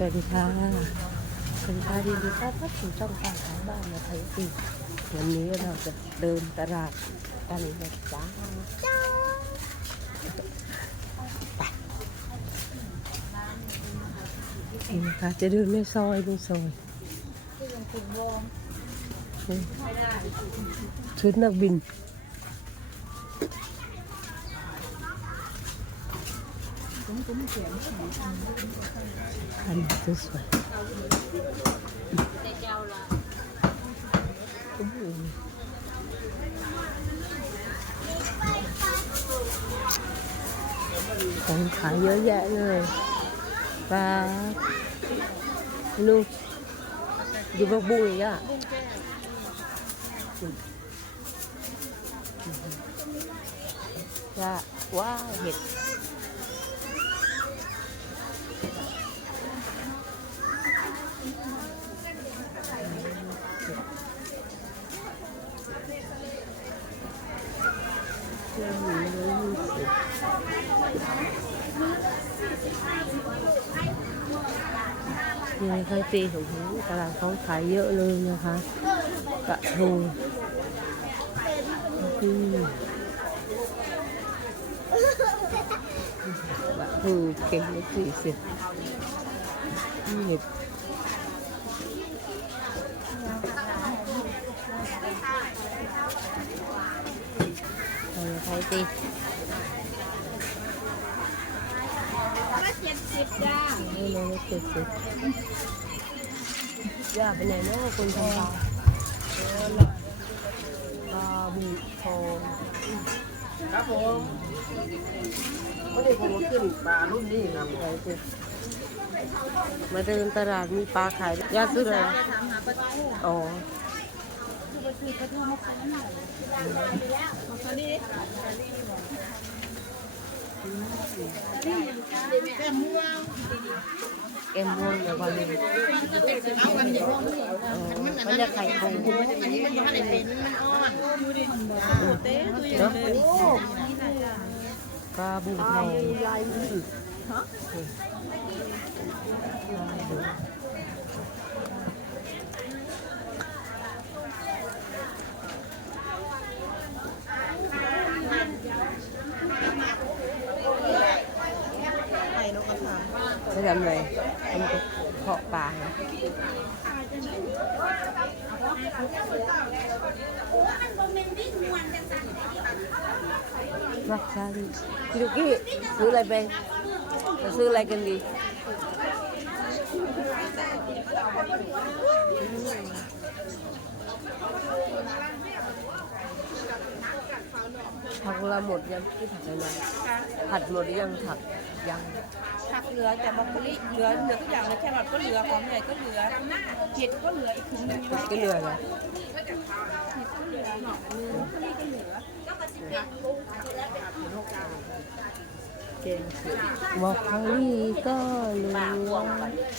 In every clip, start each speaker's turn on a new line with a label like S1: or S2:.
S1: สวัสดีค่ะสวัสดีค่ะดีดีต้อนรับสู่ช่องทางขายบ้านนะไทยสิวันนี้เราจะเดินตลาดกันนะจ๊ะไปนี่นะคะจะเดินในซอยในซอยชุดนักบิน อันนี้สวยโอ้โหของขายเยอ นี่ค่ตีของหูตลาดเขาขายเยอะเลยนะคะกระทูกระทูเก่งละสี่สิบนี่เอาละค่ตี
S2: ละเจ็ด สิบจ้า
S1: ไม่รู้ว่าเจ็ดสิบย่าไปไหนเนาะคนทำปลาปลาบูทอง
S3: ครับผมไม่ได้ผมขึ้นปลารุ่นนี้ครับ
S1: อะไรสิมาเดินตลาดมีปลาขายย่าซื้ออะไร
S2: จะถามหาปลาทู
S1: อ๋อ
S2: คือปลาทูปลาทูมาซื้อหน่อยมาตัวนี้ แกมม่วง
S1: แกมม่วงเดี๋ยววันนี้
S2: เอากันเดียวมัน
S1: อ๋อเขาจะไข่ทอง
S2: อันนี้มันยังไม่ได้เป็นมันอ่อนเต้ตัวใหญ่
S1: เนาะ
S2: เลย
S1: ปลาบูทองจะ ทำอะไรทำเพาะปลาเหรอรักชาลีพี่ลูกกี้ซื้ออะไรไปจะซื้ออะไรกันดี ผักเราหมดยังที่ผักอะไรนะผัดหมดหรือยังผักยัง
S2: ผักเหลือแต่บรอกโคลีเหลือเหลือทุกอย่างเลยแครอทก็เหลือหอมใหญ่ก็เหลือเห็ดก็เหลืออีกถุงนึง
S1: ผักก็เหลือนะบอกเขาลีก็เหลือ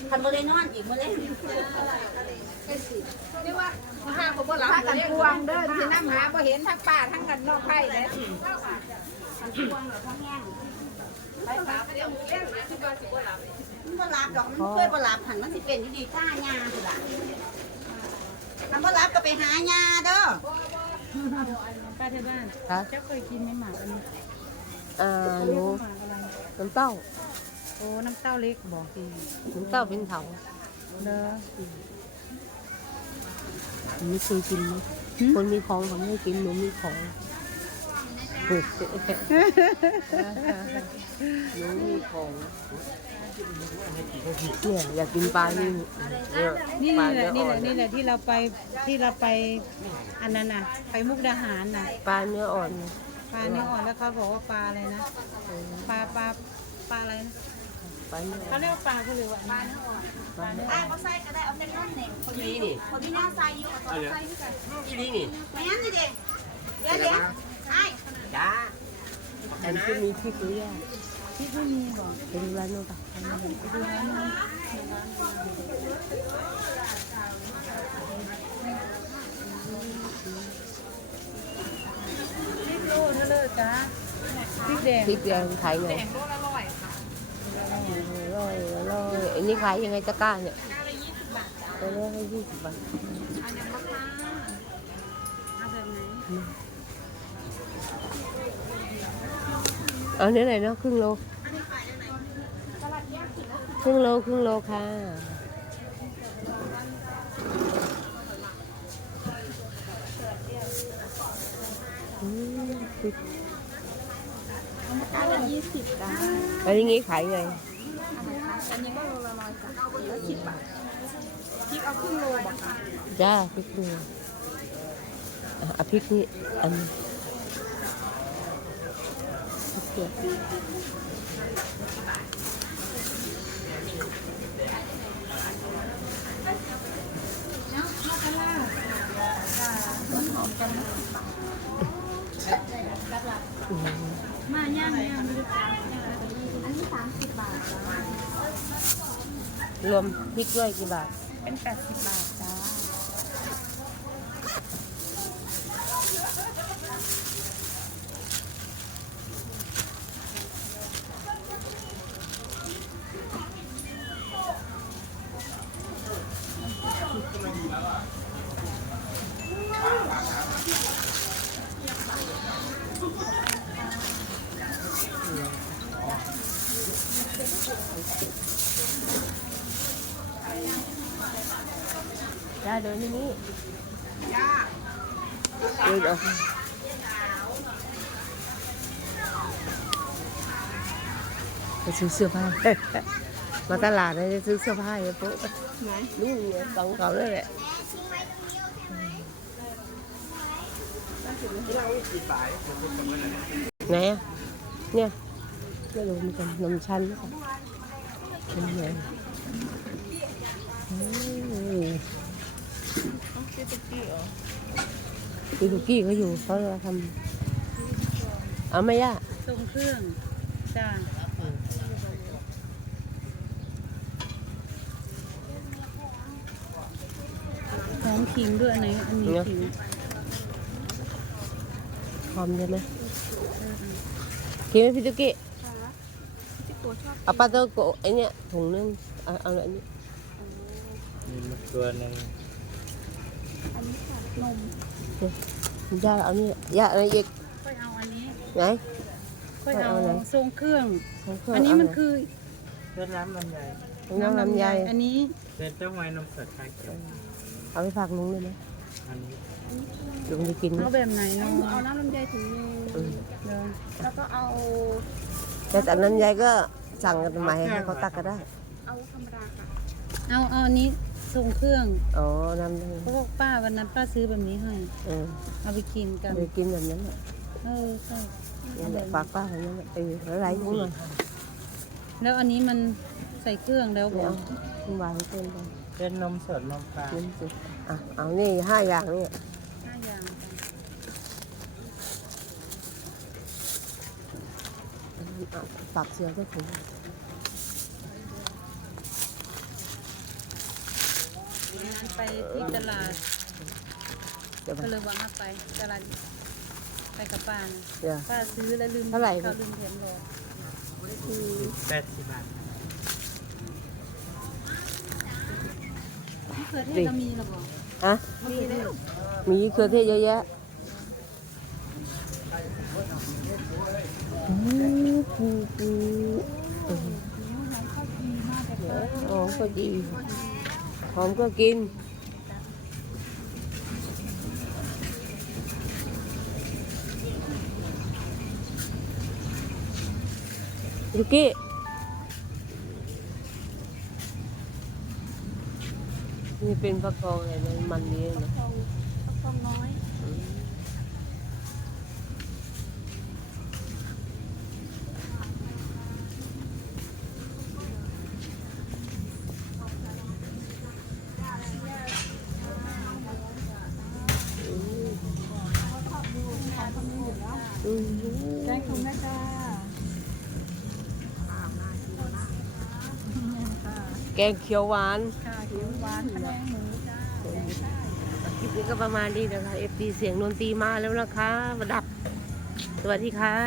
S2: ทันบ่ได้นอนอีกมื้อเลยนี่ว่าข้าผมบ่หลับกันพวงเด้อสินำหาบ่เห็นทั้งป้าทั้งกันนอกไผเลยมันบ่หลับดอกมันเคยบ่หลับหันมันสิเป็นอยู่ดีก้าญาสิล่ะมันบ่หลับก็ไปหาหญ้าเด้อ
S4: ป้าที่บ้านเจ้าเคยกินไหมหมาอันนี้
S1: เอ่อหนู น้ำเต้า
S4: โอ้น้ำเต้าเล็กบอกดี
S1: น้ำเต้าเป็นเถา
S4: เด้อ
S1: ไม่เคยกินไหมคนมีของเขาไม่ให้กินหนูมีของหนูมีของเนี่ยอยากกินปลานี่เนี่ย
S4: นี่
S1: ปลา
S4: แห
S1: เนื้
S4: ละ
S1: อ
S4: นี่
S1: อ่อน
S4: แหละนี่แหละที่เราไปที่เราไปอันนั้นน่ะ ไปมุกดาหารน่ะ
S1: ปลาเนื้ออ่อน
S4: ปลาเนื้ออ่อนแล้วเขาบอกว่าปลาอะไรนะปลาปลาปลาอะไรนะ
S1: ปลาเนื้ออ่
S4: เขา
S1: อน
S4: เรียกว่าปลาเขาเรียกว่าปลาเนื้ออ่อน
S1: ปลาเนื้อ
S2: อ้ายบ่ใส่ก็ได้เอาแต่นอนเนี่ยคนนี้คนนี้น่าใส่อยู่เอาตัวใส่คือกัน
S3: อีนี่นี่
S2: ไม่งั้นสิเด้เดี๋ยวเดี๋ยวอ้าย
S3: จ้า
S1: อันที่มีพริกหรือยัง
S4: ที่ไม่มีบอก
S1: ไปดูร้านโน้นปะ
S4: พริก โลเท่าเลยจ้าพริกแดง
S1: พริกแดงไทยไง
S4: แดงโลละร้อยค่ะ
S1: อร่อยอร่อยอันนี้นี้ขายยังไงจะกล้าเนี่ยตัวแรกให้ยี่สิบบาท
S4: เอาอย่างราคาเอาแบบไหน
S1: เอาเนื้อไหนเนาะครึ่งโลครึ่งโลครึ่งโลค่ะอืมสิบ
S2: อันละยี่สิบจ้า
S1: แล้วอย่างงี้ขายไง
S2: อันนี้ก็โลละร้อยจ้ะแล้วสิบบาทพริกเอาครึ่งโลบอกค่ะ
S1: จ้าพริกนี่อะเอาพริกนี่อันนี้พริกเกลือ
S2: มา ย่างย่างอันนี้สามสิบบาท ร
S1: วมพริกด้วยกี่บาท
S2: เป็นแปดสิบบาท จ้า
S1: จ้าเดินนี่นี่
S2: จ้า
S1: เดินออกไปซื้อเสื้อผ้า มาตลาดเลยจะซื้อเสื้อผ้าเยอะปุ๊บนู่นไงสองเขาเลยแหละไหนอะเนี่ยไม่รู้เหมือนกันนมชันหรือเปล่าเป็นไงโอ้ย
S2: ซื้อ ตุ๊กกี้เหรอ
S1: พี่ลูกกี้เขาอยู่เขาทำเอาไหม่ย่า
S4: ทรงเครื่องจ้าหอมขิงด้วยอันไหนอันนี้ขิง
S1: หอมใช่ไหมกินไหมพี่ลูกกี้
S2: ที่ตัวชอบ
S1: เอาปลาเตอร์โกะไอเนี่ยถุงนึงเอาเอาอันนี้
S3: มีมาตัวหนึ่ง
S2: อันนี้ค่ะนม
S1: ย่าเอานี่ย่าอะไรอีก
S4: ค่อยเอาอันนี้
S1: ไหน
S4: ค่อยเอา
S1: เอาไหน
S4: ทรงเครื่อง
S1: ของเครื่ง
S4: อันนี้มัน
S1: เาไห
S4: คือ
S3: เส้นน้ำลำไย
S1: น้ำลำไย
S4: อันนี้
S3: เป็นเจ้าไม้นมสดชาเขียว
S1: เอาไปฝากลุงเลยไหม
S3: อันนี้
S1: ลุงไปกินไหม
S4: เอาแบบไหนเนาะ
S2: เอาน้ำลำไยถุงนึง
S1: อืม
S4: เดี๋ยว
S2: แล้วก็เอา
S1: แต่จากนั้นยายก็สั่งกันใหม่ให้เขาตักก็ได้
S2: เอาธรรมดาค่ะ
S4: เอาเอาอันนี้ ทรงเครื่อง
S1: อ๋อน้ำเลย
S4: เพราะว่าป้าวันนั้นป้าซื้อแบบนี้ให้
S1: เออ
S4: เอาไปกินกัน
S1: ไปกินแบบนั้นแหละ
S4: เออใช่
S1: นั่นแหละฝากป้าแบบนั้นแหละเออหลายๆถุงหน่อย
S4: แล้วอันนี้มันใส่เครื่องแล้วบ
S1: ไม่
S4: อ
S1: เอาคุณวางเกินไป
S3: เป็นนมสดนมปลา
S1: นี่สิอะเอานี่ห้าอย่างนี่
S4: ห้าอย่างจ้ะ
S1: เอาฝากเสือก็ถุง
S4: วันนั้นไปที่ตลาด
S1: เดี๋ยวไป
S4: ก็เลยว่าเอาไปตลาดไปกับป้านะ
S1: เดี๋ยว
S4: ป้าซื้อแล้วลืม
S1: เท่าไหร่
S4: เขาลืมเทียมรอ
S3: แปดสิบบาท
S4: มะเขือเทศเรามีหรอบอก
S1: ฮะ
S4: มีแล้ว
S1: มีเครือเทศเยอะแยะอืมปูปูอืมหอมก็ดี หอมก็กินลูกกี้นี่เป็นฟักทองอ
S2: แจ้งคุณแม่จ้า
S1: แกงเขียวหวาน
S2: ค่ะเขียวหวานคะแนนหมูจ้า
S1: คลิปนี้ก็ประมาณนี้นะคะ FD เสียงดนตรีมาแล้วนะคะระดับ สวัสดีค่ะ